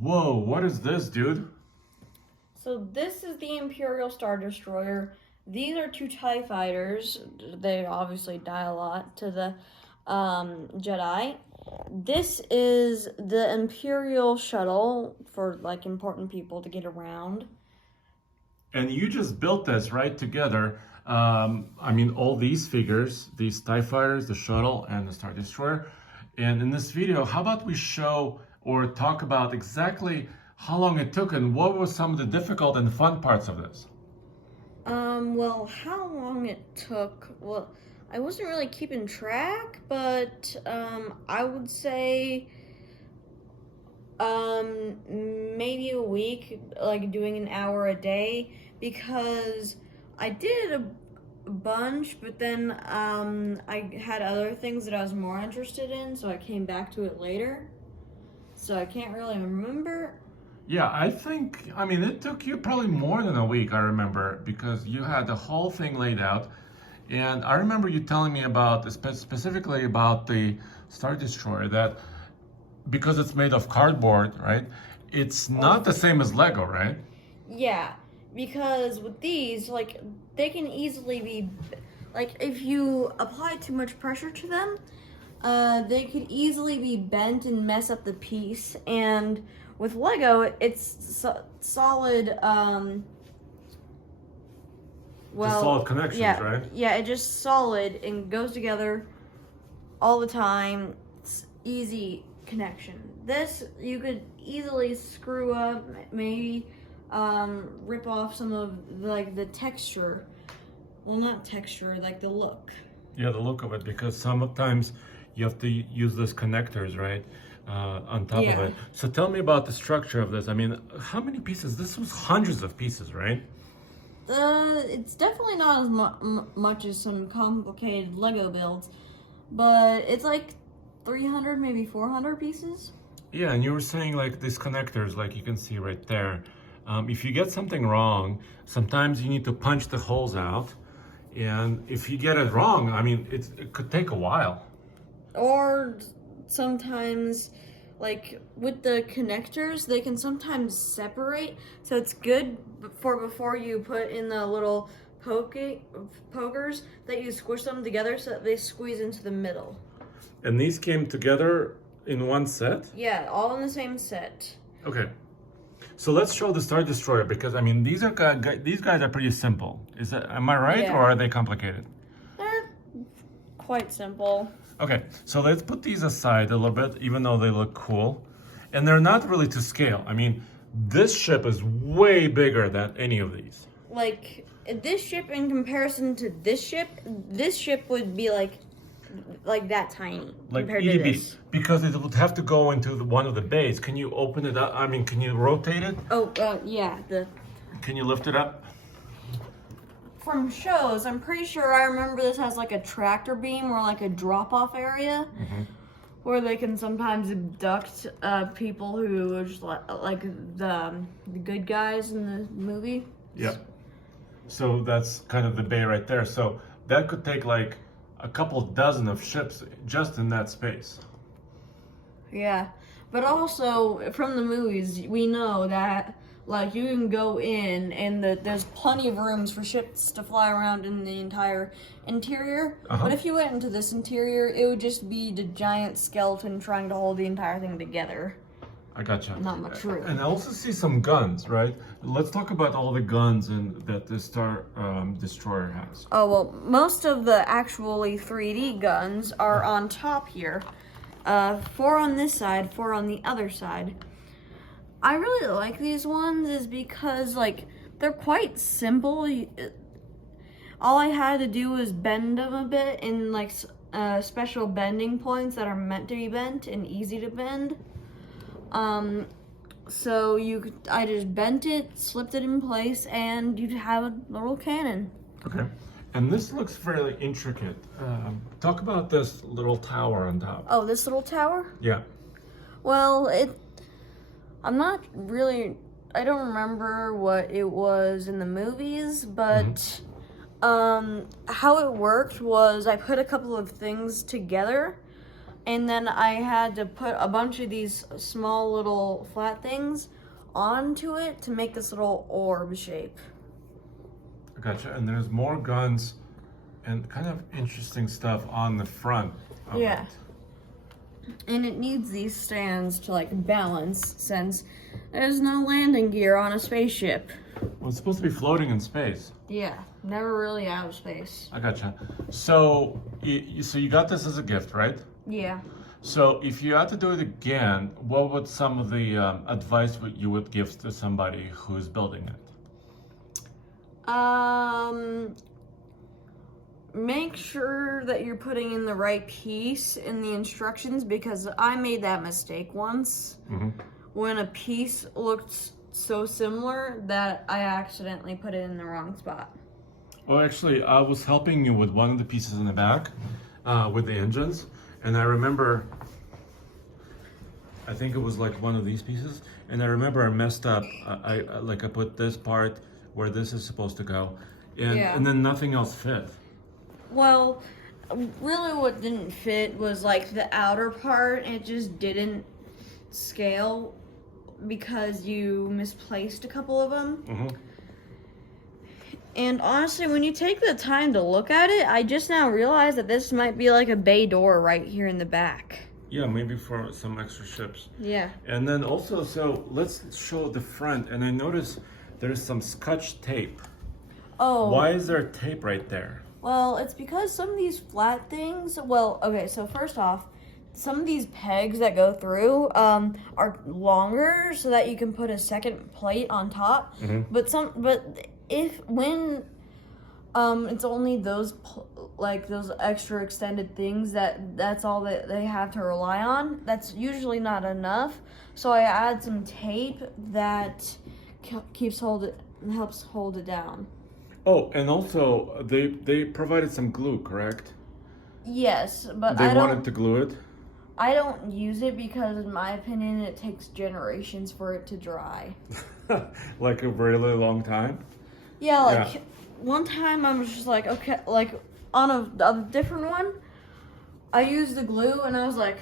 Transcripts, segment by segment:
Whoa, what is this, dude? So this is the Imperial Star Destroyer. These are two TIE fighters. They obviously die a lot to the Jedi. This is the Imperial shuttle for like important people to get around. And you just built this right together. I mean, all these figures, these TIE fighters, the shuttle, and the Star Destroyer. And in this video, how about we show or talk about exactly how long it took and what were some of the difficult and fun parts of this? Well, how long it took? Well, I wasn't really keeping track, but I would say maybe a week, like doing an hour a day, because I did a bunch, but then I had other things that I was more interested in, so I came back to it later. So I can't really remember. Yeah, I mean, it took you probably more than a week, I remember, because you had the whole thing laid out. And I remember you telling me about, specifically about the Star Destroyer, that because it's made of cardboard, right? It's not the same as Lego, right? Yeah, because with these, like, they can easily be, like, if you apply too much pressure to them, they could easily be bent and mess up the piece. And with Lego, it's solid, Just solid connections, yeah, right? yeah, it just solid and goes together all the time. It's easy connection. This, you could easily screw up, maybe rip off some of like the texture. Well, not texture, like the look. Yeah, the look of it, because sometimes you have to use those connectors, right? On top of it. So tell me about the structure of this. I mean, how many pieces? This was hundreds of pieces, right? It's definitely not as much as some complicated Lego builds, but it's like 300, maybe 400 pieces. Yeah, and you were saying like these connectors, like you can see right there. If you get something wrong, sometimes you need to punch the holes out. And if you get it wrong, I mean, it could take a while. Or sometimes, like with the connectors, they can sometimes separate. So it's good before you put in the little pokers that you squish them together so that they squeeze into the middle. And these came together in one set? Yeah, all in the same set. Okay. So let's show the Star Destroyer, because I mean these guys are pretty simple. Am I right, Yeah. or are they complicated? They're quite simple. Okay, so let's put these aside a little bit, even though they look cool. And they're not really to scale. I mean, this ship is way bigger than any of these. Like, this ship in comparison to this ship would be like that tiny Like compared to EDB, this. because it would have to go into one of the bays. Can you open it up? I mean, can you rotate it? Oh, yeah, Can you lift it up? from shows, I'm pretty sure I remember this has like a tractor beam or like a drop-off area where they can sometimes abduct people who are just like the good guys in the movie. Yep. So that's kind of the bay right there. So that could take like a couple dozen of ships just in that space. Yeah, but also from the movies, we know that like you can go in and there's plenty of rooms for ships to fly around in the entire interior. But if you went into this interior, it would just be the giant skeleton trying to hold the entire thing together. I gotcha. Not much room. And I also see some guns, right? Let's talk about all the guns that the Star Destroyer has. Oh, well, most of the actually 3D guns are on top here. 4 on this side, 4 on the other side. I really like these ones is because, like, they're quite simple. All I had to do was bend them a bit in, like, special bending points that are meant to be bent and easy to bend. So I just bent it, slipped it in place, and you'd have a little cannon. Okay. And this looks fairly intricate. Talk about this little tower on top. Oh, this little tower? Yeah. Well, I'm not really, I don't remember what it was in the movies, but how it worked was I put a couple of things together and then I had to put a bunch of these small little flat things onto it to make this little orb shape. Gotcha. And there's more guns and kind of interesting stuff on the front of Yeah. it. And it needs these stands to like balance since there's no landing gear on a spaceship. Well, it's supposed to be floating in space. Yeah, never really out of space. I gotcha. So, so you got this as a gift, right? Yeah. So, if you had to do it again, what would some of the advice you would give to somebody who's building it? Make sure that you're putting in the right piece in the instructions, because I made that mistake once when a piece looked so similar that I accidentally put it in the wrong spot. Well, actually, I was helping you with one of the pieces in the back with the engines, and I remember, I think it was like one of these pieces, and I remember I messed up. I put this part where this is supposed to go, and then nothing else fit. Well, really what didn't fit was like the outer part. It just didn't scale because you misplaced a couple of them. And honestly, when you take the time to look at it, I just now realized that this might be like a bay door right here in the back. Yeah, maybe for some extra ships. Yeah. And then also, so let's show the front, and I noticed there's some Scotch tape. Oh. Why is there tape right there? Well, it's because some of these flat things, well, okay, so first off, some of these pegs that go through are longer so that you can put a second plate on top. But when it's only those those extra extended things that's all that they have to rely on, that's usually not enough. So I add some tape that helps hold it down. Oh, and also they provided some glue, correct? Yes, but They wanted to glue it? I don't use it because, in my opinion, it takes generations for it to dry. Like a really long time? Yeah, one time I was just like, okay, like on a different one, I used the glue and I was like,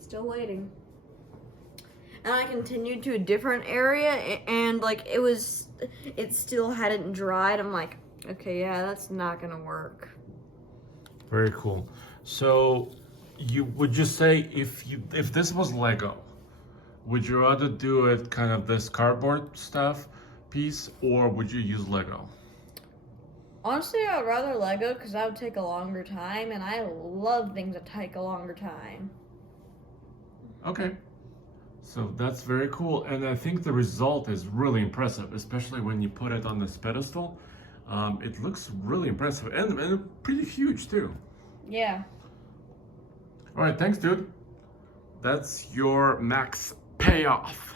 still waiting. And I continued to a different area and like it still hadn't dried. I'm like, okay, yeah, that's not gonna work. Very cool. So, would you say if this was Lego, would you rather do it kind of this cardboard stuff piece, or would you use Lego? Honestly, I would rather Lego because that would take a longer time, and I love things that take a longer time. Okay. So that's very cool, and I think the result is really impressive, especially when you put it on this pedestal. It looks really impressive and pretty huge too. Yeah. All right, thanks, dude. That's your Max Payoff.